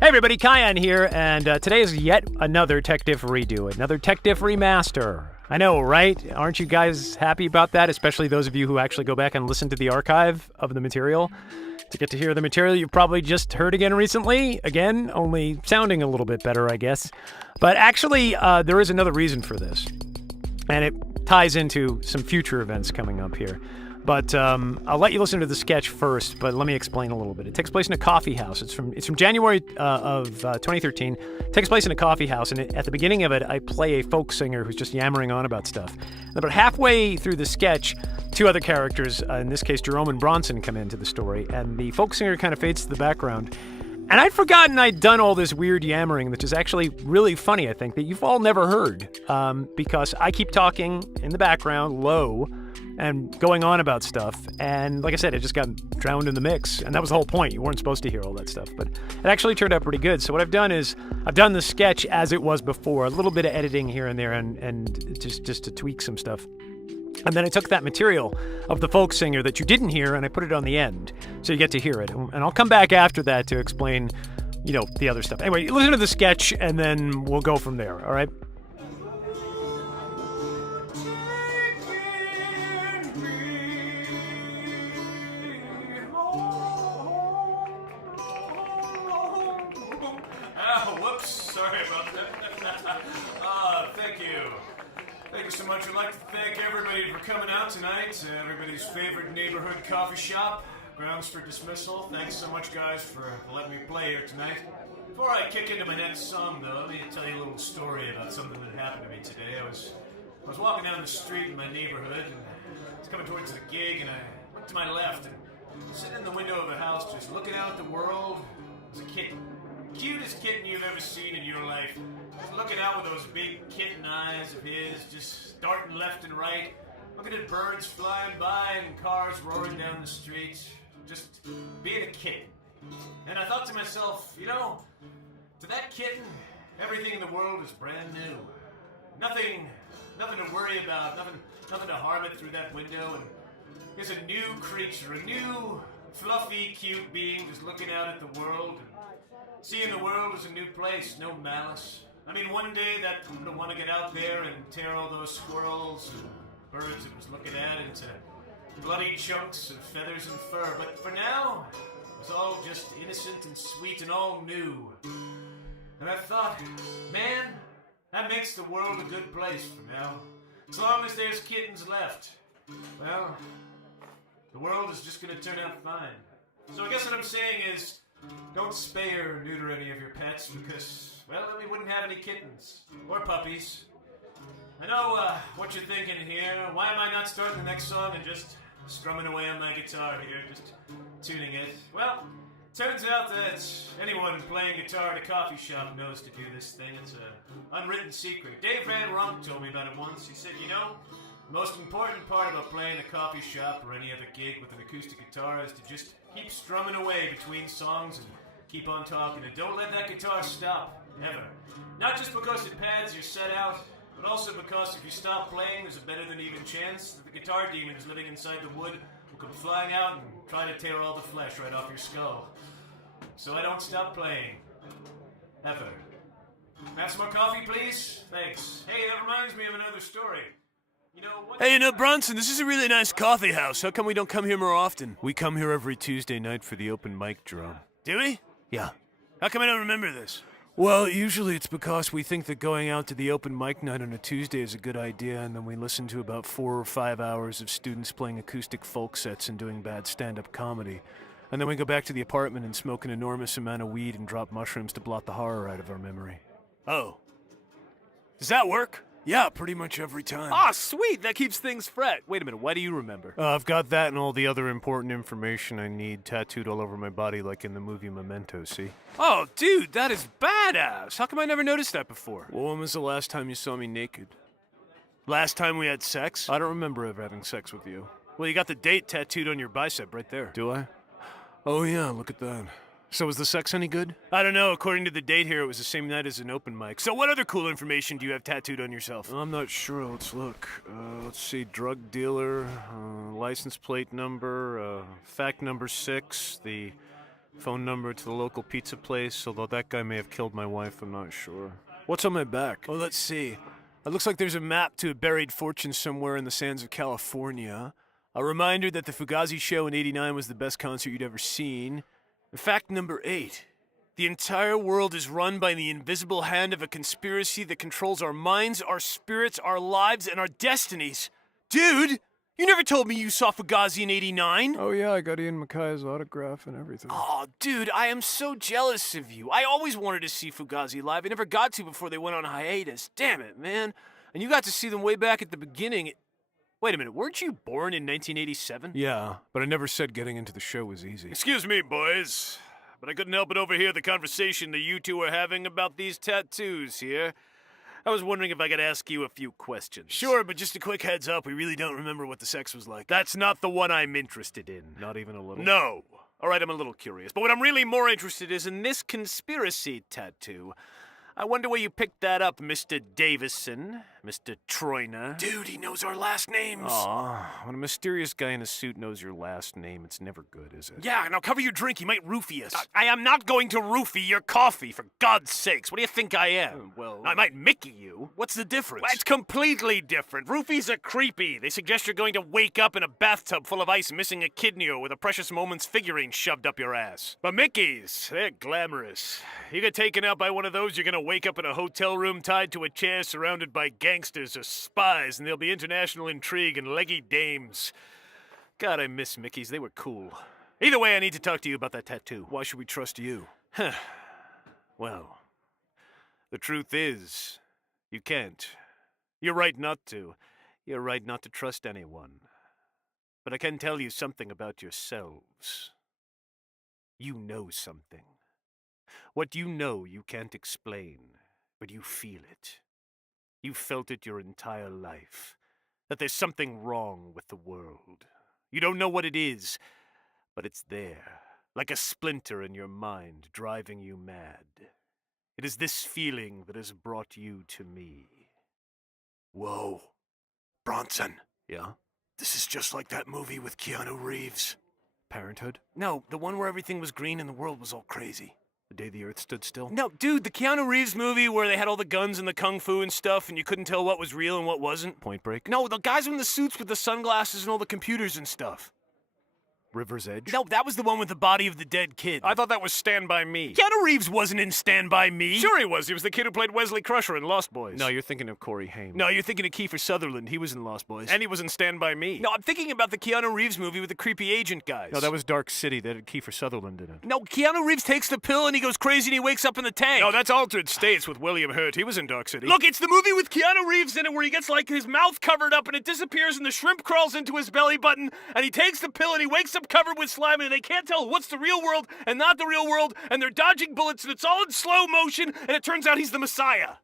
Hey everybody, Kyan here, and today is yet another Tekdiff redo, another Tekdiff remaster. I know, right? Aren't you guys happy about that? Especially those of you who actually go back and listen to the archive of the material to get to hear the material you've probably just heard again recently. Again, only sounding a little bit better, I guess. But actually, there is another reason for this, and it ties into some future events coming up here. But I'll let you listen to the sketch first, but let me explain a little bit. It takes place in a coffee house. It's from January of 2013. It takes place in a coffee house, and at the beginning of it, I play a folk singer who's just yammering on about stuff. And about halfway through the sketch, two other characters, in this case Jerome and Bronson, come into the story, and the folk singer kind of fades to the background. And I'd forgotten I'd done all this weird yammering, which is actually really funny, I think, that you've all never heard, because I keep talking in the background, low, and going on about stuff, and like I said, it just got drowned in the mix, and that was the whole point. You weren't supposed to hear all that stuff, but it actually turned out pretty good. So what I've done is, I've done the sketch as it was before, a little bit of editing here and there, and just to tweak some stuff. And then I took that material of the folk singer that you didn't hear, and I put it on the end, so you get to hear it. And I'll come back after that to explain, you know, the other stuff. Anyway, listen to the sketch, and then we'll go from there, all right? Sorry about that. Thank you. Thank you so much. I'd like to thank everybody for coming out tonight. Everybody's favorite neighborhood coffee shop. Grounds for dismissal. Thanks so much, guys, for letting me play here tonight. Before I kick into my next song, though, let me tell you a little story about something that happened to me today. I was walking down the street in my neighborhood, and I was coming towards the gig, and I looked to my left, and sitting in the window of a house, just looking out at the world, was a kitten. Cutest kitten you've ever seen in your life. Just looking out with those big kitten eyes of his, just darting left and right, looking at birds flying by and cars roaring down the street, just being a kitten. And I thought to myself, you know, to that kitten, everything in the world is brand new. Nothing to worry about, nothing to harm it through that window, and here's a new creature, a new fluffy, cute being just looking out at the world. Seeing the world as a new place, no malice. I mean, one day that I'm gonna want to get out there and tear all those squirrels and birds it was looking at into bloody chunks of feathers and fur. But for now, it was all just innocent and sweet and all new. And I thought, man, that makes the world a good place for now. As long as there's kittens left, well, the world is just gonna turn out fine. So I guess what I'm saying is, don't spay or neuter any of your pets because, well, then we wouldn't have any kittens. Or puppies. I know what you're thinking here. Why am I not starting the next song and just strumming away on my guitar here, just tuning it? Well, turns out that anyone playing guitar at a coffee shop knows to do this thing. It's an unwritten secret. Dave Van Ronk told me about it once. He said, you know, the most important part about playing a coffee shop or any other gig with an acoustic guitar is to just keep strumming away between songs and keep on talking. And don't let that guitar stop, ever. Not just because it pads your set out, but also because if you stop playing, there's a better than even chance that the guitar demon is living inside the wood will come flying out and try to tear all the flesh right off your skull. So I don't stop playing. Ever. Have some more coffee, please? Thanks. Hey, that reminds me of another story. Hey, Bronson, this is a really nice coffee house. How come we don't come here more often? We come here every Tuesday night for the open mic, Jerome. Do we? Yeah. How come I don't remember this? Well, usually it's because we think that going out to the open mic night on a Tuesday is a good idea, and then we listen to about 4 or 5 hours of students playing acoustic folk sets and doing bad stand-up comedy. And then we go back to the apartment and smoke an enormous amount of weed and drop mushrooms to blot the horror out of our memory. Oh. Does that work? Yeah, pretty much every time. Ah, sweet! That keeps things fresh. Wait a minute, why do you remember? I've got that and all the other important information I need tattooed all over my body like in the movie Memento, see? Oh, dude, that is badass! How come I never noticed that before? Well, when was the last time you saw me naked? Last time we had sex? I don't remember ever having sex with you. Well, you got the date tattooed on your bicep right there. Do I? Oh yeah, look at that. So was the sex any good? I don't know. According to the date here, it was the same night as an open mic. So what other cool information do you have tattooed on yourself? I'm not sure. Let's look. Let's see. Drug dealer, license plate number, fact number 6, the Phone number to the local pizza place, although that guy may have killed my wife, I'm not sure. What's on my back? Oh, let's see. It looks like there's a map to a buried fortune somewhere in the sands of California. A reminder that the Fugazi show in '89 was the best concert you'd ever seen. Fact number 8. The entire world is run by the invisible hand of a conspiracy that controls our minds, our spirits, our lives, and our destinies. Dude, you never told me you saw Fugazi in '89. Oh yeah, I got Ian MacKay's autograph and everything. Oh, dude, I am so jealous of you. I always wanted to see Fugazi live. I never got to before they went on hiatus. Damn it, man. And you got to see them way back at the beginning. Wait a minute, weren't you born in 1987? Yeah, but I never said getting into the show was easy. Excuse me, boys, but I couldn't help but overhear the conversation that you two were having about these tattoos here. I was wondering if I could ask you a few questions. Sure, but just a quick heads up, we really don't remember what the sex was like. That's not the one I'm interested in. Not even a little? No. All right, I'm a little curious, but what I'm really more interested is in this conspiracy tattoo. I wonder where you picked that up, Mr. Davison, Mr. Troyner. Dude, he knows our last names. Aw, when a mysterious guy in a suit knows your last name, it's never good, is it? Yeah, now cover your drink. He might roofie us. I am not going to roofie your coffee, for God's sakes. What do you think I am? Well... I might Mickey you. What's the difference? Well, it's completely different. Roofies are creepy. They suggest you're going to wake up in a bathtub full of ice missing a kidney or with a Precious Moments figurine shoved up your ass. But Mickeys, they're glamorous. You get taken out by one of those, you're going to wake up in a hotel room tied to a chair surrounded by gangsters or spies, and there'll be international intrigue and leggy dames. God, I miss Mickeys. They were cool. Either way, I need to talk to you about that tattoo. Why should we trust you? Well, the truth is, you can't. You're right not to. You're right not to trust anyone. But I can tell you something about yourselves. You know something. What you know you can't explain, but you feel it. You've felt it your entire life. That there's something wrong with the world. You don't know what it is, but it's there, like a splinter in your mind, driving you mad. It is this feeling that has brought you to me. Whoa. Bronson. Yeah? This is just like that movie with Keanu Reeves. Parenthood? No, the one where everything was green and the world was all crazy. The Day the Earth Stood Still? No, dude, the Keanu Reeves movie where they had all the guns and the kung fu and stuff and you couldn't tell what was real and what wasn't. Point Break? No, the guys in the suits with the sunglasses and all the computers and stuff. River's Edge? No, that was the one with the body of the dead kid. I thought that was Stand By Me. Keanu Reeves wasn't in Stand By Me. Sure he was. He was the kid who played Wesley Crusher in Lost Boys. No, you're thinking of Corey Haim. No, you're thinking of Kiefer Sutherland. He was in Lost Boys. And he was in Stand By Me. No, I'm thinking about the Keanu Reeves movie with the creepy agent guys. No, that was Dark City. That had Kiefer Sutherland in it. No, Keanu Reeves takes the pill and he goes crazy and he wakes up in the tank. No, that's Altered States with William Hurt. He was in Dark City. Look, it's the movie with Keanu Reeves in it where he gets like his mouth covered up and it disappears and the shrimp crawls into his belly button and he takes the pill and he wakes up covered with slime and they can't tell what's the real world and not the real world and they're dodging bullets and it's all in slow motion and it turns out he's the Messiah.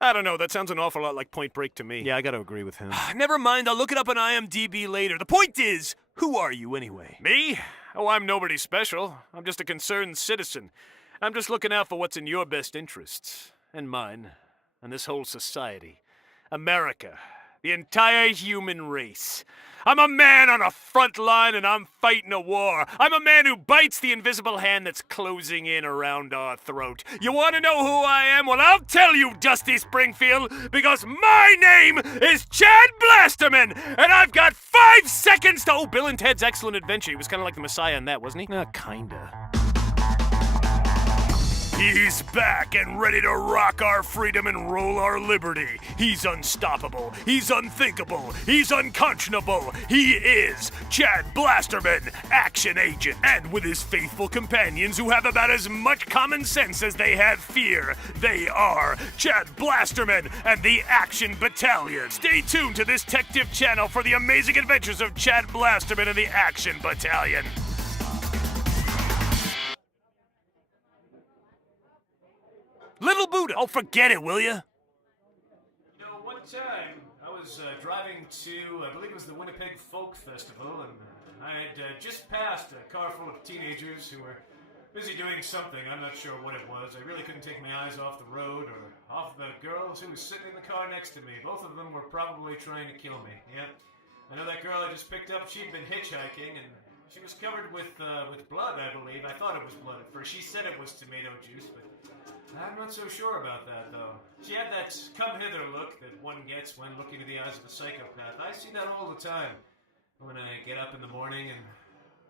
I don't know. That sounds an awful lot like Point Break to me. Yeah, I gotta agree with him. Never mind. I'll look it up on IMDb later. The point is, who are you anyway? Me? Oh, I'm nobody special. I'm just a concerned citizen. I'm just looking out for what's in your best interests. And mine. And this whole society. America. The entire human race. I'm a man on a front line and I'm fighting a war. I'm a man who bites the invisible hand that's closing in around our throat. You want to know who I am? Well, I'll tell you, Dusty Springfield, because my name is Chad Blasterman, and I've got 5 seconds to... Oh, Bill and Ted's Excellent Adventure. He was kind of like the Messiah in that, wasn't he? Kinda. He's back and ready to rock our freedom and roll our liberty. He's unstoppable. He's unthinkable. He's unconscionable. He is Chad Blasterman, action agent. And with his faithful companions who have about as much common sense as they have fear, they are Chad Blasterman and the Action Battalion. Stay tuned to this Tekdiff channel for the amazing adventures of Chad Blasterman and the Action Battalion. Little Buddha. Oh, forget it, will ya? You know, one time I was driving to, I believe it was the Winnipeg Folk Festival, and I had just passed a car full of teenagers who were busy doing something. I'm not sure what it was. I really couldn't take my eyes off the road or off the girls who was sitting in the car next to me. Both of them were probably trying to kill me. Yep. I know that girl I just picked up, she'd been hitchhiking, and She was covered with blood, I believe. I thought it was blood at first. She said it was tomato juice, but I'm not so sure about that, though. She had that come-hither look that one gets when looking into the eyes of a psychopath. I see that all the time when I get up in the morning and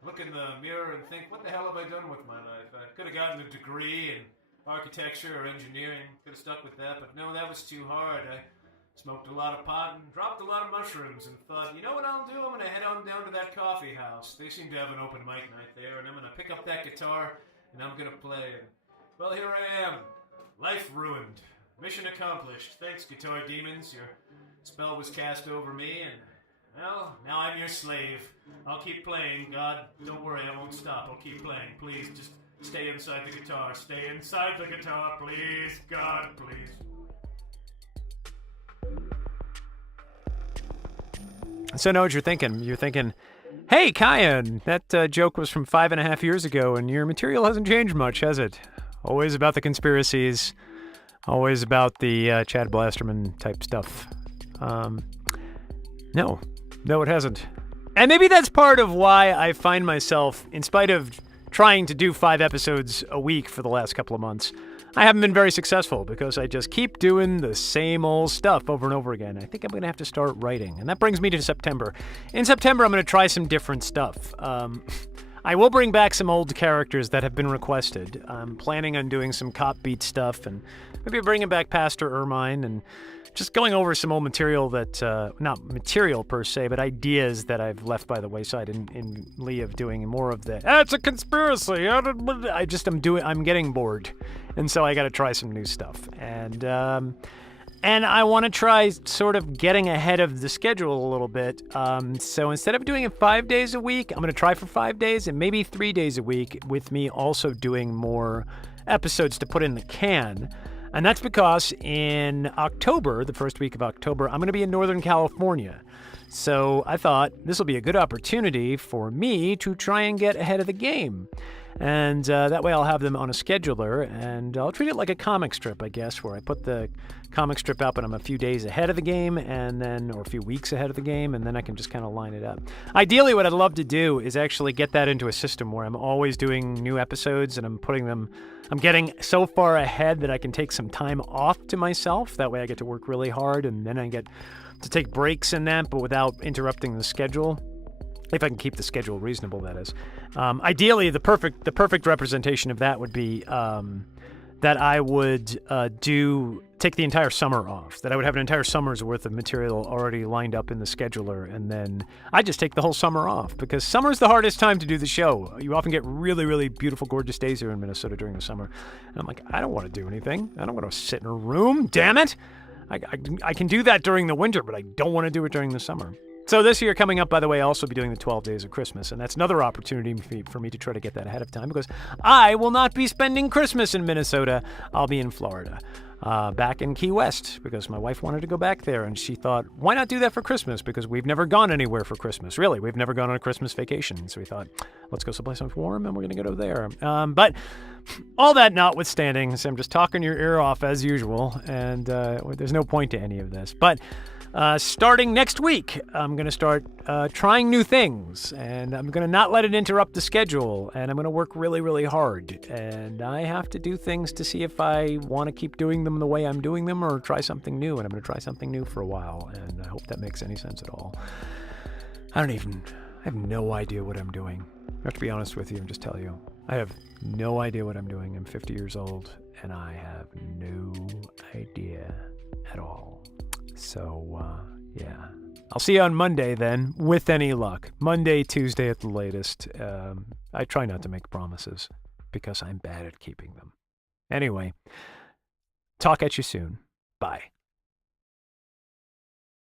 look in the mirror and think, what the hell have I done with my life? I could have gotten a degree in architecture or engineering. Could have stuck with that, but no, that was too hard. I smoked a lot of pot and dropped a lot of mushrooms and thought, you know what I'll do? I'm going to head on down to that coffee house. They seem to have an open mic night there, and I'm going to pick up that guitar and I'm going to play. And, well, here I am. Life ruined. Mission accomplished. Thanks, Guitar Demons. Your spell was cast over me, and, well, now I'm your slave. I'll keep playing. God, don't worry, I won't stop. I'll keep playing. Please, just stay inside the guitar. Stay inside the guitar, please. God, please. So I know what you're thinking. You're thinking, hey, Kyan, that joke was from 5.5 years ago, and your material hasn't changed much, has it? Always about the conspiracies. Always about the Chad Blasterman type stuff. No, it hasn't. And maybe that's part of why I find myself, in spite of trying to do 5 episodes a week for the last couple of months, I haven't been very successful because I just keep doing the same old stuff over and over again. I think I'm going to have to start writing. And that brings me to September. In September, I'm going to try some different stuff. I will bring back some old characters that have been requested. I'm planning on doing some cop beat stuff and maybe bringing back Pastor Ermine and just going over some old material that, not material per se, but ideas that I've left by the wayside in lieu of doing more of the, it's a conspiracy. I'm getting bored. And so I got to try some new stuff. And I want to try sort of getting ahead of the schedule a little bit. So instead of doing it 5 days a week, I'm going to try for 5 days and maybe 3 days a week with me also doing more episodes to put in the can. And that's because in October, the first week of October, I'm going to be in Northern California. So I thought this will be a good opportunity for me to try and get ahead of the game. And that way I'll have them on a scheduler, and I'll treat it like a comic strip, I guess, where I put the comic strip up and I'm a few days ahead of the game, or a few weeks ahead of the game, and then I can just kind of line it up. Ideally, what I'd love to do is actually get that into a system where I'm always doing new episodes and I'm getting so far ahead that I can take some time off to myself. That way I get to work really hard, and then I get to take breaks in that, but without interrupting the schedule. If I can keep the schedule reasonable, that is. Ideally, the perfect representation of that would be that I would take the entire summer off. That I would have an entire summer's worth of material already lined up in the scheduler, and then I just take the whole summer off, because summer's the hardest time to do the show. You often get really, really beautiful, gorgeous days here in Minnesota during the summer. And I'm like, I don't want to do anything. I don't want to sit in a room. Damn it! I can do that during the winter, but I don't want to do it during the summer. So this year coming up, by the way, I'll also be doing the 12 Days of Christmas, and that's another opportunity for me to try to get that ahead of time, because I will not be spending Christmas in Minnesota. I'll be in Florida, back in Key West, because my wife wanted to go back there, and she thought, why not do that for Christmas? Because we've never gone anywhere for Christmas. Really, we've never gone on a Christmas vacation. So we thought, let's go someplace warm, and we're going to go there. But all that notwithstanding, so I'm just talking your ear off as usual, and there's no point to any of this. But starting next week, I'm going to start trying new things, and I'm going to not let it interrupt the schedule, and I'm going to work really, really hard. And I have to do things to see if I want to keep doing them the way I'm doing them or try something new, and I'm going to try something new for a while, and I hope that makes any sense at all. I have no idea what I'm doing. I have to be honest with you and just tell you. I have no idea what I'm doing. I'm 50 years old, and I have no idea at all. So, yeah. I'll see you on Monday then, with any luck. Monday, Tuesday at the latest. I try not to make promises, because I'm bad at keeping them. Anyway, talk at you soon. Bye.